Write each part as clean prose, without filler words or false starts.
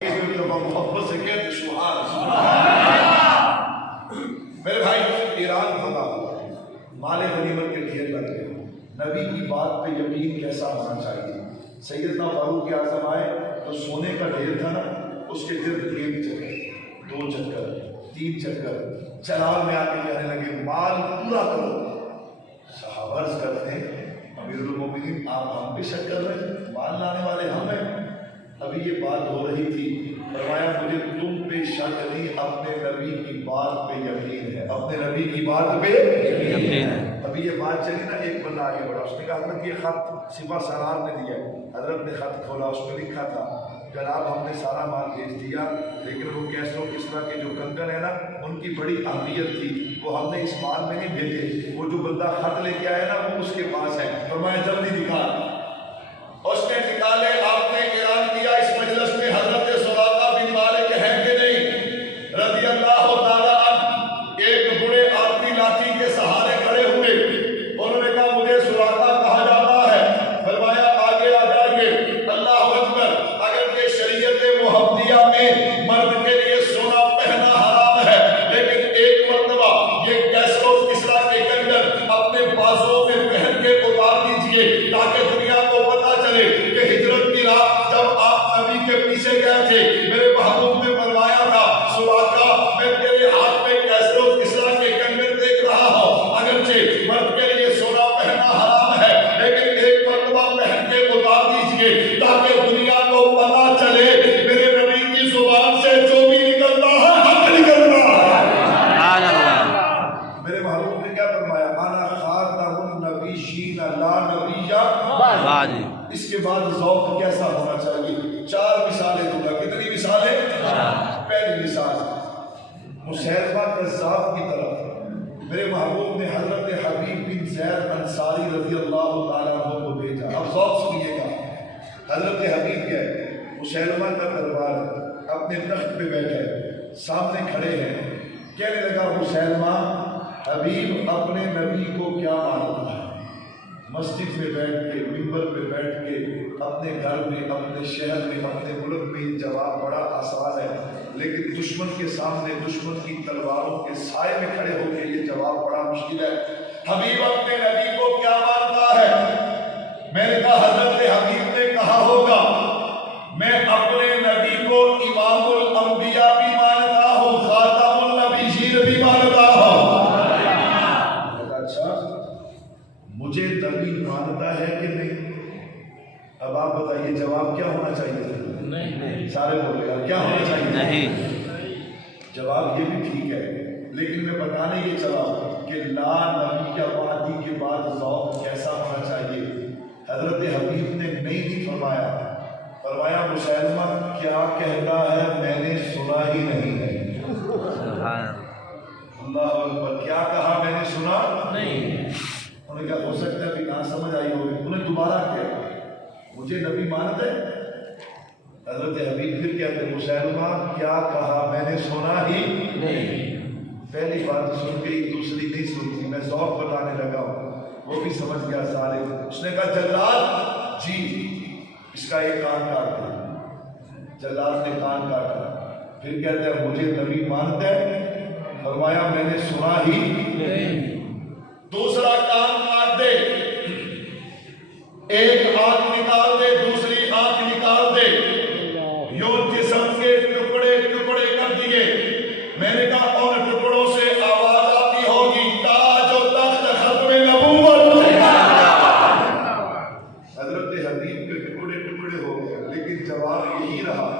मोहब्बत से कहते सुभान। मेरे भाई ईरान फतह हुआ, माले गनीमत के ढेर लग गए। नबी की बात पे यकीन कैसा होना चाहिए। सैयदना फारूक आज़म आए तो सोने का ढेर था ना, उसके गिर्द एक चक्कर, दो चक्कर, तीन चक्कर, चलाल में आके कहने लगे माल पूरा करो। सहाबा अर्ज़ करते हैं अमीरुल मोमिनीन आप हम पे शक कर रहे हैं, माल लाने वाले हम हैं। अभी ये बात हो रही थी, फरमाया मुझे तुम पे शक नहीं, अपने नबी की बात पे यकीन है, अपने नबी की बात पे यकीन है। अभी ये बात चली ना, एक बंदा आगे बढ़ा, उसने कहा हजरत ये खत सिपा सलार ने दिया। हजरत ने खत खोला, उसमें लिखा था जनाब हमने सारा माल भेज दिया, लेकिन वो कैसरो किसरा के जो कंगन है ना उनकी बड़ी अहमियत थी, वो हमने इस माल में नहीं भेजे। वो जो बंदा खत लेके आया ना वो उसके पास है। फरमाया जल्दी दिखा। उसने निकाले, आपने ऐलान किया इस मजलिस में हजरत सुराका बिन मालिक हैं कि नहीं रज़ी अल्लाह ताला अन्हु। एक बूढ़े आदमी लाठी के सहारे खड़े हुए, उन्होंने कहा मुझे सुराका कहा जाता है। फरमाया आगे आ जाइए। अल्लाह अकबर। अगर के शरीयत मुहम्मदिया में मर्द के लिए सोना पहनना हराम है, लेकिन एक मर्तबा ये कैसरो किसरा के कंगन अपने बाजुओं में पहन के उतार दीजिए ताकि दुनिया को पता चले कि हिजरत की रात जब आप नबी के पीछे गए थे, मेरे महबूब ने फरमाया था सुराका मैं तेरे हाथ में कैसरो किसरा के कंगन देख रहा हूँ। अगरचे मर्द के लिए सोना पहनना हराम है, लेकिन एक मर्तबा पहन के उतार दीजिए ताकि दुनिया को पता चले मेरे नबी की जुबान से जो भी निकलता है हक निकलता है। मेरे महबूब ने क्या फरमाया आना खातमुन नबीय्यीन ला नबिय्या बादी। इसके बाद ज़ौक़ कैसा होना चाहिए। चार मिसालें दूंगा। कितनी मिसालें? पहली मिसाल मुसैलमा कज़्ज़ाब की तरफ मेरे महबूब ने हजरत हबीब बिन ज़ैद अंसारी रज़ी अल्लाह ताला अन्हु को भेजा। अब ज़ौक़ सुनिएगा। हजरत हबीब गए, मुसैलमा का दरबार अपने तख्त पे बैठे, सामने खड़े हैं। कहने लगा मुसैलमा हबीब अपने नबी को क्या मानता है। मस्जिद में बैठ के, मिंबर पे बैठ के, अपने घर में, अपने शहर में, अपने मुल्क में जवाब बड़ा आसान है, लेकिन दुश्मन के सामने दुश्मन की तलवारों के साए में खड़े होकर ये जवाब बड़ा मुश्किल है। हबीब अपने नबी को क्या मानता है। मैंने कहा हजरत हबीब ने कहा होगा मैं अपने नबी को इमामुल अंबिया भी मानता हूँ, खातमुन नबिय्यीन भी मानता हूँ। अच्छा मुझे नबी मानता है कि नहीं। अब आप बताइए जवाब क्या होना चाहिए। नहीं। सारे बोले यार क्या होना चाहिए। नहीं। जवाब ये भी ठीक है, लेकिन मैं बताने ये चला कि ला नबी की आबादी के बाद ज़ौक़ कैसा होना चाहिए। हजरत हबीब ने नहीं फरमाया, फरमाया मुसैलमा क्या कहता है मैंने सुना ही नहीं है। अल्लाह अकबर। क्या कहा मैंने सुना नहीं। उन्होंने क्या हो सकता है ना समझ आई होगी। उन्हें दोबारा कहा मुझे नबी मानते। हजरत हबीब फिर कहते मुसैलमा क्या कहा मैंने सुना ही नहीं। पहली बात सुन गई, दूसरी नहीं सुनती। मैं ज़ौक़ बताने लगा, वो भी समझ गया सारे। उसने कहा जल्लाद जी इसका एक कान काट दे। जल्लाद ने कान काटा। फिर कहते हैं मुझे नबी मानते हैं। फरमाया मैंने सुना ही नहीं। दूसरा कान काट दे, एक आंख निकाल दे, दूसरी आंख निकाल दे। यूं जिस्म के टुकड़े टुकड़े कर दिए। मैंने कहा उन टुकड़ों से आवाज आती होगी ताज और तख्त खत्म नबूवत। हजरत हबीब के टुकड़े टुकड़े हो गए, लेकिन जवाब यही रहा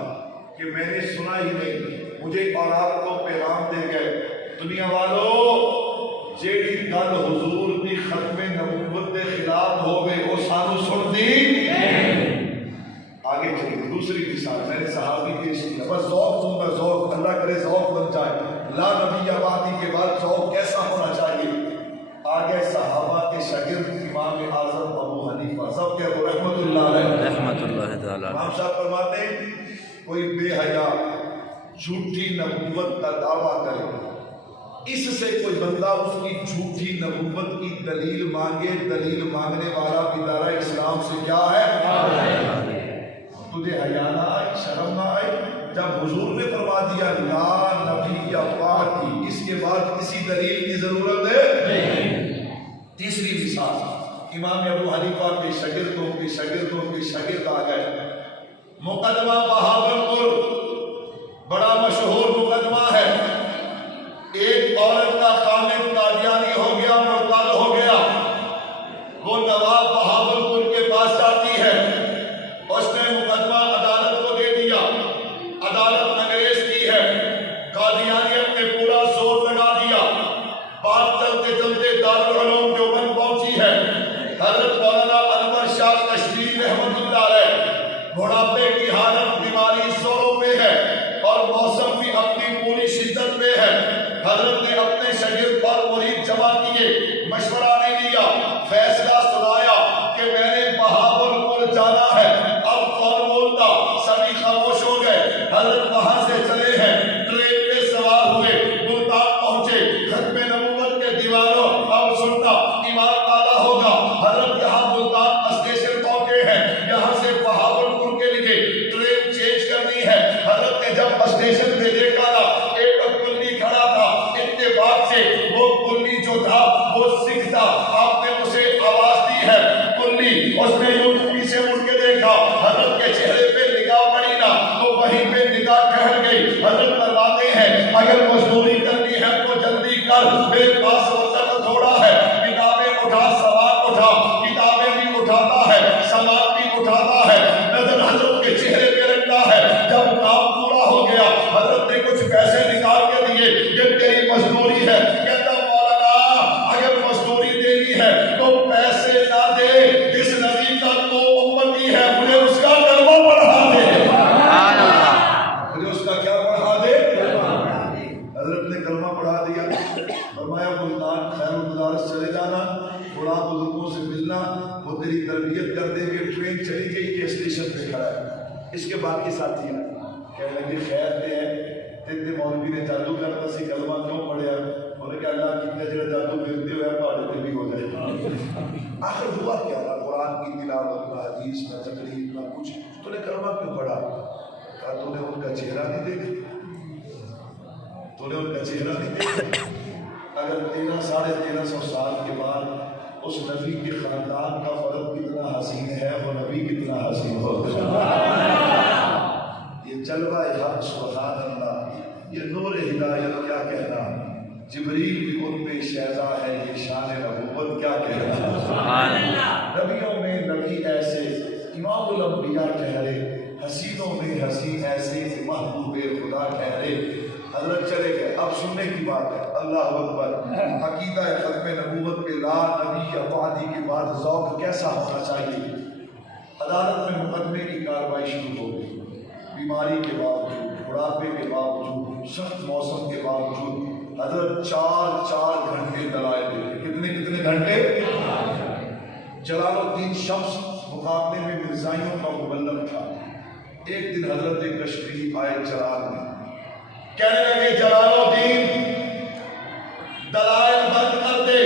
कि मैंने सुना ही नहीं। मुझे और आपको पैगाम दे गए दुनिया वालों जेड़ी गल हुजूर दी खत्मे नबूवत के खिलाफ होवे वो सानू सुनती। आगे चलिए दूसरी मिसाल मैंने सहाबी पेश किया। बस ज़ौक़ दूंगा, ज़ौक़ अल्लाह करे ज़ौक़ बन जाए। ला नबी आबादी के बाद ज़ौक़ कैसा होना चाहिए। आगे सहाबा के शागिर्द इमाम आज़म अबू हनीफा सब के रहमतुल्लाह अलैह इमाम साहब फरमाते कोई बेहया झूठी नबूवत का दावा करे, इससे कोई बंदा उसकी झूठी नबूवत की दलील मांगे, दलील मांगने वाला बिदारा इस्लाम से क्या है। तुझे हया ना आए, शर्म ना आए। जब हुजूर ने फरमा दिया ला नबी या बाती, इसके बाद किसी दलील की जरूरत है। तीसरी मिसाल, इमाम अबू हनीफा के शागिर्दों के शागिर्दों के शागिर्द आ गए। मुकदमा बहावलपुर बड़ा मशहूर मुकदमा है। एक औरत का खामिद कादियानी हो गया, मुर्तद हो गया। वो नवाब बहावलपुर के पास जाती है। उसने मुकदमा अदालत को दे दिया। अदालत अंग्रेज की है। कादियानियत ने पूरा जोर लगा दिया। बात चलते चलते दारुल उलूम देवबंद पहुंची है। हजरत मौलाना अनवर शाह कश्मीरी रहमतुल्लाह अलैह बुढ़ापे की हालत, बीमारी जोरों पे है और मौसम भी अपनी पूरी शिद्दत पे है। हजरत ने अपने शागिर्द और मुरीद जमा किए, मशवरा नहीं लिया, फैसला सुनाया कि मैंने बहावलपुर जाना है। अब कौन बोलता? सभी खामोश हो गए। हजरत वहां से चले हैं, ट्रेन पे सवार हुए, मुल्तान पहुंचे। खत्मे नबूवत के दीवारों, अब सुनना ईमान ताला होगा। हजरत यहाँ मुल्तान स्टेशन पहुंचे हैं, यहाँ से बहावलपुर के लिए ट्रेन चेंज करनी है। हजरत ने जब स्टेशन पे देखा ना, एक कुल्ली खड़ा था। इत्तेफाक से वो कुल्ली जो था वो सिख था। आपने उसे आवाज दी है कुल्ली, उसने यूं पीछे मुड़ के देखा। हजरत के चेहरे पे निगाह पड़ी ना, तो वहीं पे निगाह ठहर गई। हजरत फरमाते हैं अगर मजदूरी करनी है तो जल्दी कर, मेरे पास वक्त थोड़ा है। किताबें उठा, सामान उठा, किताबें भी उठाता है, सामान भी उठाता है। नजर हजरत के चेहरे पे रखता है। जब काम पूरा हो गया, हजरत ने कुछ पैसे निकाल के दिए, ये तेरी मजदूरी है। कहता मौलाना अगर मजदूरी देनी है तो पैसे ना दे, जिस नबी का तो उम्मती है मुझे उसका कलमा पढ़ा दे, मुझे उसका क्या पढ़ा दे। हजरत ने कलमा पढ़ा दिया। फरमाया मुल्तान खैरुल मदारिस चले जाना, बड़ा बुजुर्गों से मिलना, वो तेरी तरबियत कर देंगे। ट्रेन चली गई, ये स्टेशन पे खड़ा है। इसके बाकी साथी कहने लगे खैर ते है ते मौलवी ने जादू करता सी, कलमा क्यों पढ़िया? उन्होंने कहा अल्लाह कितने जो जादू करते हुए पहाड़े पे भी हो जाए। आखिर हुआ क्या था? कुरान की तिलावत ना, हदीस ना, तकरीर ना कुछ, तूने कलमा क्यों पढ़ा? कहा तूने उनका चेहरा नहीं देखा, तूने उनका चेहरा नहीं देखा। अगर 1300-1350 साल के बाद उस नबी के खानदान का फर्क कितना हसीन है, वो नबी कितना हसीन होगा। ये जलवा हक सुभान अल्लाह, ये नूर हिदायत क्या कहना। जिब्रील भी उन पे शहजा है, ये शान नबूवत क्या कहना। नबियों में नबी ऐसे, इमामुल अंबिया ठहरे, हसीनों में हसीन ऐसे, महबूबे खुदा ठहरे। हजरत चले गए। अब सुनने की बात है, अल्लाह अकबर। अकीदा खत्म नबूवत पे ला नबी अबादी के बाद ज़ौक़ कैसा होना चाहिए। अदालत में मुकदमे की कार्रवाई शुरू हो गई। बीमारी के बावजूद, बुढ़ापे के बावजूद, सख्त मौसम के बावजूद हजरत 4-4 घंटे दलाए देते। कितने घंटे? जलालुद्दीन शम्स मुकाबले में मिर्जाइयों का मुबल्लग था। एक दिन हजरत कश्मीरी आए चराग में, कहने लगे जलालुद्दीन दलाइल बंद कर दे,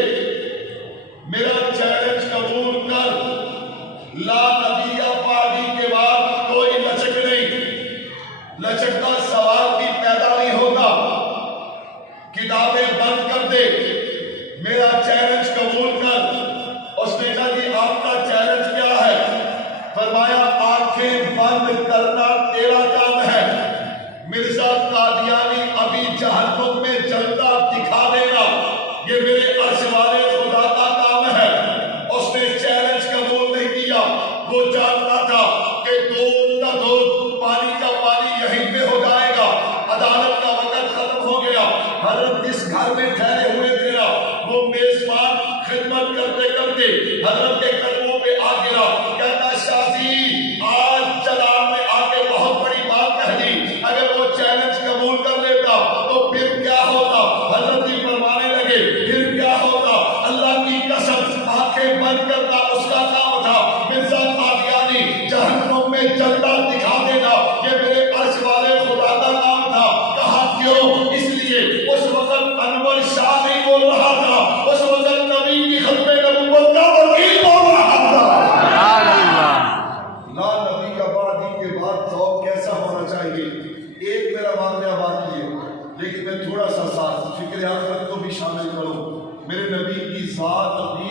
मेरा चैलेंज कबूल कर। ला नबिया पादी के बाद कोई लचक नहीं, लचक का सवाल भी पैदा नहीं होगा। किताबें बंद कर दे, मेरा चैलेंज कबूल कर। उसने कहा जी आपका चैलेंज क्या है? फरमाया आंखें बंद करना तेरा काम है। मिर्जा कादियानी अभी जहन्नुम में जलता दिखा देगा, ये मेरे अर्श वाले खुदा का काम है। उसने चैलेंज कबूल नहीं किया। वो जानता था कि दूध का दूध, पानी का पानी यहीं पे हो जाएगा। अदालत का वक्त खत्म हो गया। हजरत जिस घर में ठहरे हुए थे ना, वो मेजबान खिदमत करते करते हजरत के कदमों पे आ गिरा। कहता शाजी आज चलान में आके बहुत बड़ी बात कह दी, अगर वो चैलेंज कबूल कर लेता तो फिर क्या होता? हजरत जी फरमाने लगे फिर क्या होता? अल्लाह की कसम आंखें बंद करना उसका काम था। मिर्जा कादियानी जहन्नुम में जलता दिखा देना, ये मेरे अर्श वाले खुदा का काम था। कहा क्यों? इसलिए उस वक्त अनवर शाह का वाक़या बाकी है, लेकिन मैं थोड़ा सा साथ फिक्र आखिरत को भी शामिल करूँ। मेरे नबी की ज़ात अपनी